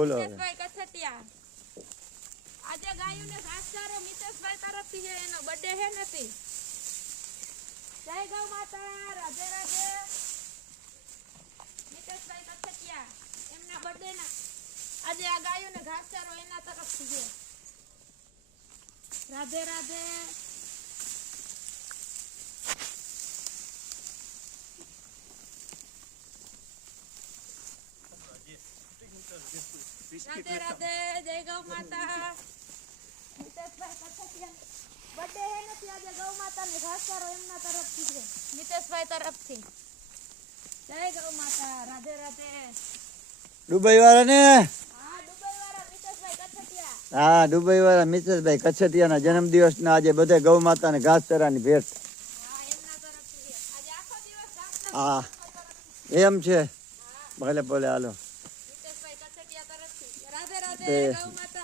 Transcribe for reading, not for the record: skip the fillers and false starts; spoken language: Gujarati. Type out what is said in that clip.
બોલો હવે. મિતેશભાઈ કથટિયા આજે ગાયોને ઘાસચારો મિતેશભાઈ તરફથી છે, એનો બર્થડે છે નથી. જય ગૌ માતા, રાધે રાધે. મિતેશભાઈ કથટિયા એમના બર્થડે ના આજે આ ગાયોને ઘાસચારો એના તરફથી છે. રાધે રાધે. રાધે રાધે. જય ગૌ માતા. મિતેશભાઈ કથટિયા બર્થડે હે નથી આજે ગૌ માતાને ઘાસચારો એમના તરફથી છે, મિતેશભાઈ તરફથી. જય ગૌ માતા, રાધે રાધે. દુબઈ વાળા ને હા, દુબઈ વાળા મિતેશભાઈ કથટિયા. હા, દુબઈ વાળા મિતેશભાઈ કચ્છટિયાના જન્મદિવસના આજે બધા ગૌ માતાને ઘાસચારાની ભેટ. હા, એમના તરફથી છે. આજે આખો દિવસ ઘાસચારો હા તરફથી. એમ છે. ભલે ભલે હાલો. મિતેશભાઈ કથટિયા તરફથી. રાધે રાધે. તે ગૌ માતા.